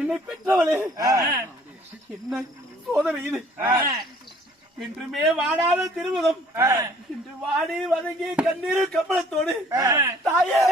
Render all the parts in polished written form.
என்னை பெற்றவளே, என்ன சோதனை இது? இன்றுமே வாடாத திருமுகம், இன்று வாடி வதங்கி கண்ணீர் கம்பளத்தோடு தாயே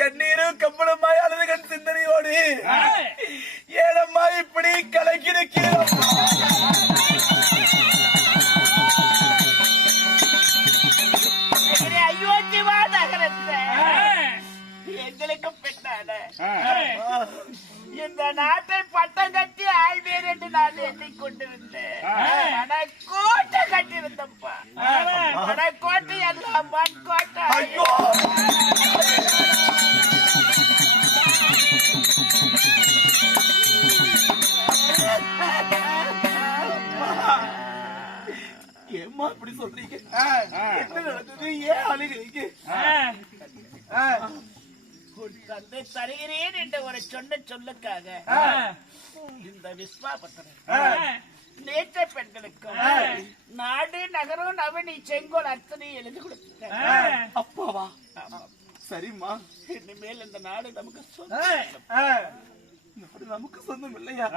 கண்ணீரும் கம்பளமாய் அழுதுகன் சிந்தனையோடு ஏழம்மா இப்படி கலக்கிடுக்கிறோம். அயோத்திவா நகரத்தை எங்களுக்கு பெற்றான இந்த நாட்டை பட்டம் கட்டி ஆழ்வேர் என்று நான் எண்ணிக்கொண்டிருந்தேன். மனக்கோட்டை கட்டியிருந்தப்பா, மனக்கோட்டை எல்லாம் மண்கோட்டை. ஏம்மா இப்படி சொல்றீங்க? என்ன நடந்தது? ஏன் அழுகிறீங்க? தந்தை தருகிறேன் என்ற ஒரு சொல்லுக்காக இந்த விஸ்வாபத்திரன் நேற்ற பெண்களுக்கும் நாடு நகரம் நவனி செங்கோல் அத்தனை எழுதி கொடுத்தேன். அப்பாவா? சரிம்மா. இனிமேல் இந்த நாடு நமக்கு நாடு நமக்கு சொந்தம் இல்லையா?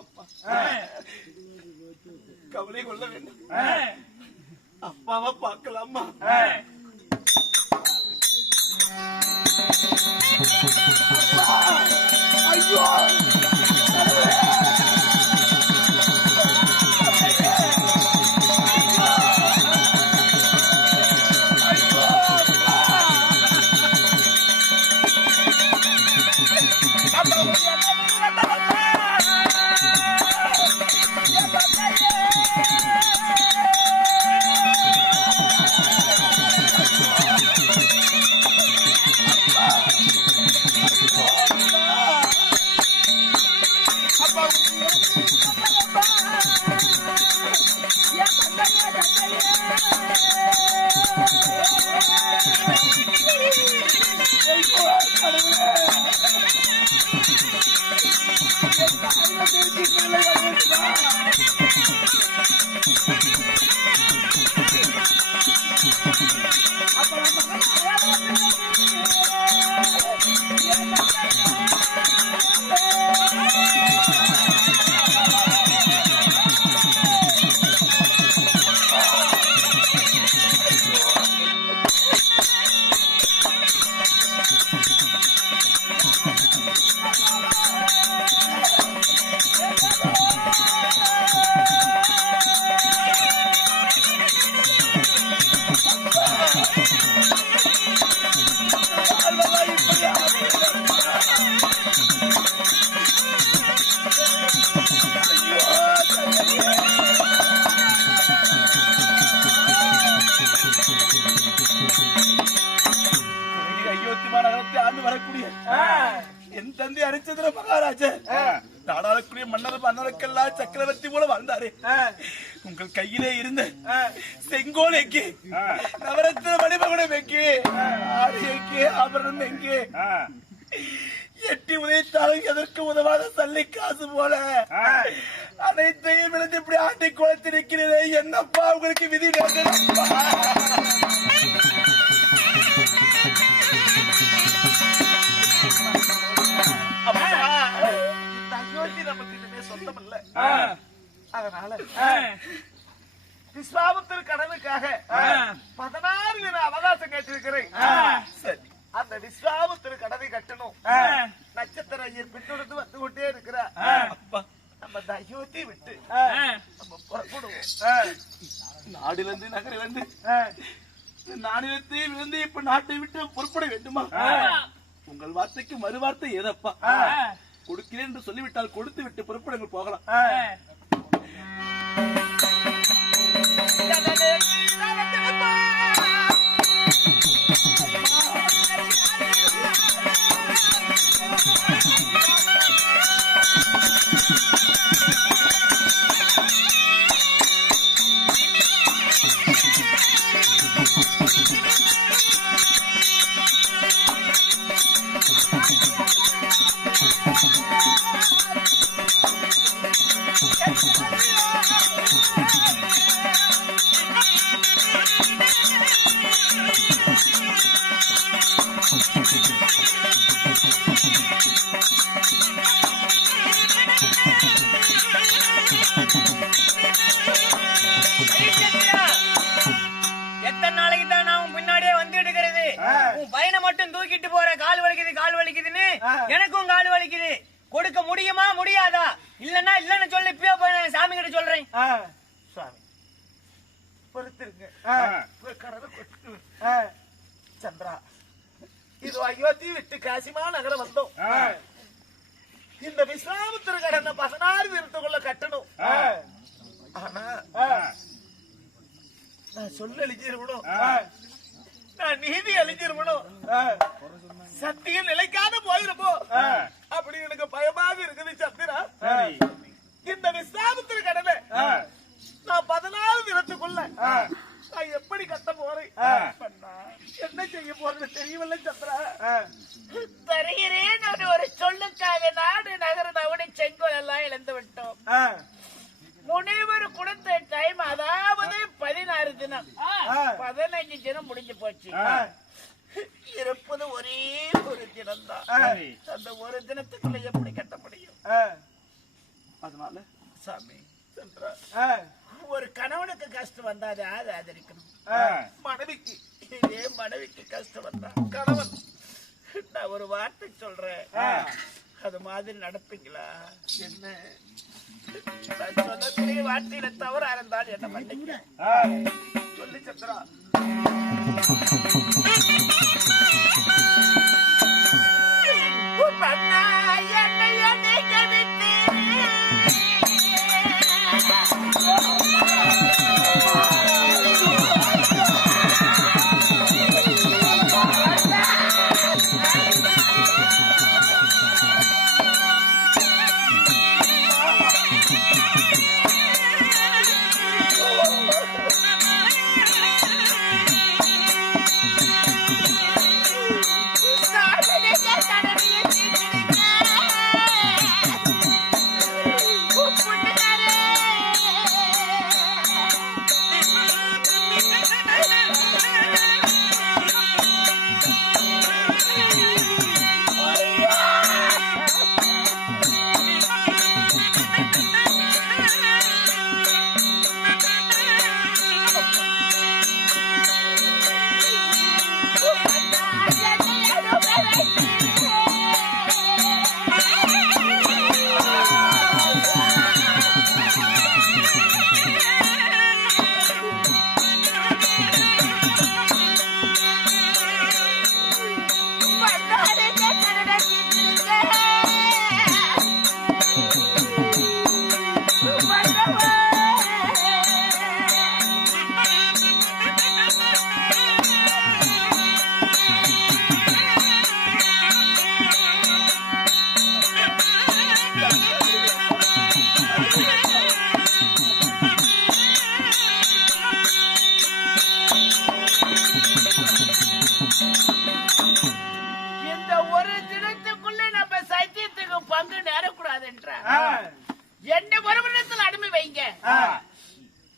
அப்பா கவலை கொள்ள வேண்டும். அப்பாவை பார்க்கலாமா? ஐயோ என் தந்தை ஹரிச்சந்திர மகாராஜர் நாடாளக்கூடிய மன்னர் மன்னருக்கெல்லாம் சக்கரவர்த்தி போல வாழ்ந்தாரு. உங்கள் கையிலே இருந்த செங்கோல் எங்கே, நவரத்ன மணிமகுடம் எங்கே, ஆடு எங்கே, ஆபரணம் எங்கே, எட்டி உதைத்தாலும் எதற்கு உதவாத சல்லி காசு போல அனைத்தையும் விழுந்து இப்படி ஆட்டி குளத்து நிற்கிறதே, என்னப்பா உங்களுக்கு விதி நமக்கு இனிமே சொந்தம் இல்ல. அதனால விஸ்வாமித்திர கடனுக்காக 16 தின அவகாசம் கேட்டிருக்கிறேன். சரி, அந்த விஸ்வாமித்திர கடனை கட்டணும். நட்சத்திர ஐயர் பின்தொடர்ந்து வந்து கொண்டே இருக்கிறார். அப்பா, நம்ம அயோத்தி விட்டு நம்ம புறப்படுவோம். நாடிலிருந்து நகரிலிருந்து நாடிலத்தையும் விழுந்து இப்ப நாட்டை விட்டு புறப்பட வேண்டுமா? உங்கள் வார்த்தைக்கு மறு வார்த்தை ஏதப்பா? கொடுக்கிறேன் என்று சொல்லிவிட்டால் கொடுத்து விட்டு புறப்படுங்கள், போகலாம். எத்தனை நாளைக்கு தான் நான் பின்னாடியே வந்து எடுக்கிறது? உன் பையனை மட்டும் தூக்கிட்டு போற, கால் வலிக்குது கால் வலிக்குதுன்னு எனக்கும் கால் வலிக்குது. கொடுக்க முடியுமா முடியாதா? இல்லன்னா இல்லன்னு சொல்லி இப்பயே போய் சாமி கிட்ட சொல்றேன். சுவாமி பொறுத்திருங்க. சந்திரா, இது அயோத்தி விட்டு காசிமா நகரம் வந்தோம். இந்த விஸ்வாமித்திர கடனை 16 தினத்துக்குள்ள கட்டணும். ஆனா நான் சொல்ல அழிஞ்சிருக்கணும், நான் நீதி அழிஞ்சிருக்கணும், சத்தியம் நிலைக்காத போயிருப்போ அப்படி எனக்கு பயமாக இருக்குது. சந்திரா, இந்த விஸ்வாமித்திர கடனை நான் 14 தினத்துக்குள்ள நான் எப்படி கட்ட போறேன்? என்ன செய்ய போறது தெரியவில்லை. சந்திரா, தருகிறேன் ஒரு சொல்லுக்காக நாடு நகர நவனை செங்கோல் எல்லாம் இழந்து விட்டோம். முனைவர் கொடுத்த டைம் அதாவது 16 தினம், 15 தினம் முடிஞ்சு போச்சு. இருப்பது ஒரே ஒரு தினம் தான். அந்த ஒரு தினத்துக்குள்ள எப்படி கட்ட முடியும்? அதனால சாமி, சந்திரா, ஒரு கணவனுக்கு கஷ்டம் வந்தா அதை ஆதரிக்கணும். மனைவிக்கு இதே மனைவிக்கு கஷ்டம் வந்தா கணவன், நான் ஒரு வார்த்தை சொல்றேன், அது மாதிரி நடப்பீங்களா? என்ன சொல்லக்கூடிய வார்த்தையில தவறா இருந்தால் என்ன பண்ணீங்க சொல்லி. சந்திரா,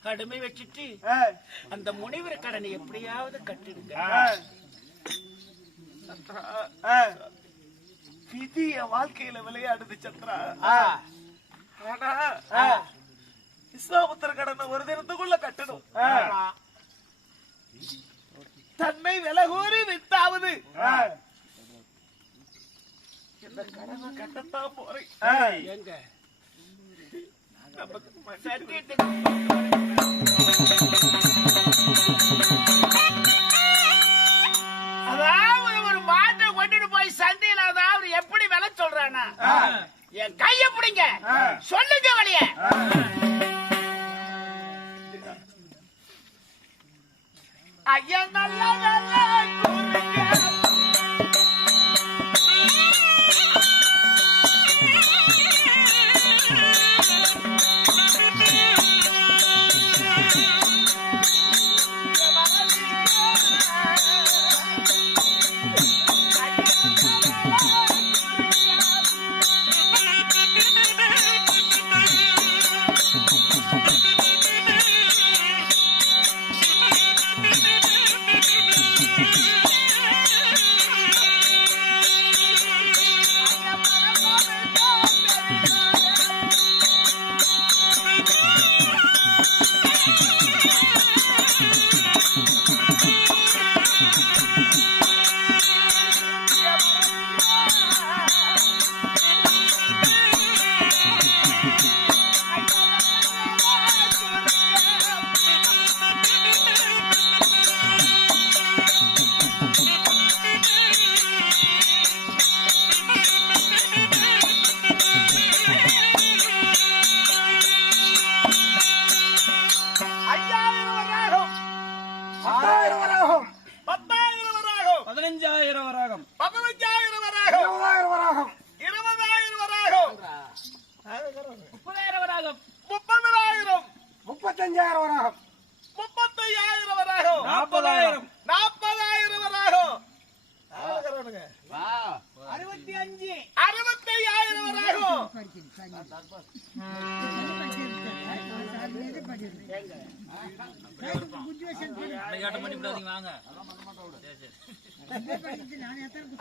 கடுமை வச்சுட்டு அந்த முனிவர் கடனை எப்படியாவது கட்டிடுங்க. விதி என் வாழ்க்கையில விளையாடுது சத்ரா. ஆனா விஸ்வாமுத்திர கடனை ஒரு தினத்துக்குள்ள கட்டணும். தன்னை விலை கூறி வித்தாவது இந்த கடனை கட்டத்தான் போறேன். எங்க நமக்கு அதாவது ஒரு மாட்டை கொண்டுட்டு போய் சந்தையில அதாவது எப்படி விலை சொல்றானா, என் கைய பிடிங்க சொல்லுங்க வழிய. ஐயா நல்ல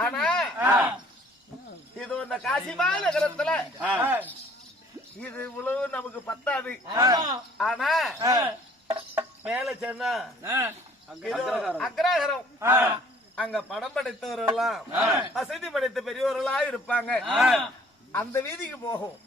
ஆனா இது இந்த காசிமா நகரத்துல இது இவ்வளவு நமக்கு பத்தாது. ஆனா மேல சொன்னா அக்ரஹாரம் அங்க படம் படைத்தவரெல்லாம் வசதி படைத்த பெரியவர்களா இருப்பாங்க. அந்த வீதிக்கு போகும்.